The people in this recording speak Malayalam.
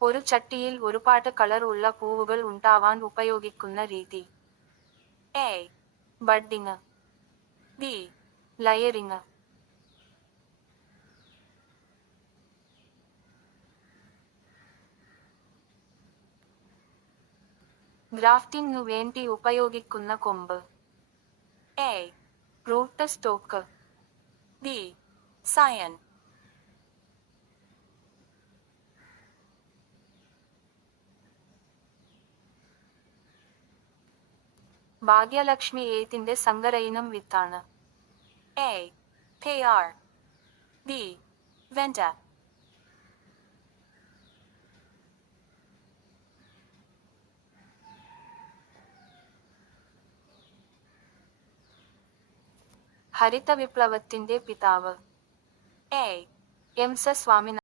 ഒരു ചട്ടിയിൽ ഒരുപാട് കളർ ഉള്ള പൂവുകൾ ഉണ്ടാവാൻ ഉപയോഗിക്കുന്ന രീതി. എ. ബഡ്ഡിംഗ്. ബി. ലയറിംഗ്. ഗ്രാഫ്റ്റിംഗിനു വേണ്ടി ഉപയോഗിക്കുന്ന കൊമ്പ്. A. Root stock. B. Scion. Bhagyalakshmi ഏതിന്റെ സങ്കരയിനം വിത്താണ്? എ. പെയാർ. ബി. വെണ്ട. ഹരിത വിപ്ലവത്തിന്റെ പിതാവ്. എ. എം. എസ്. സ്വാമിനാഥൻ.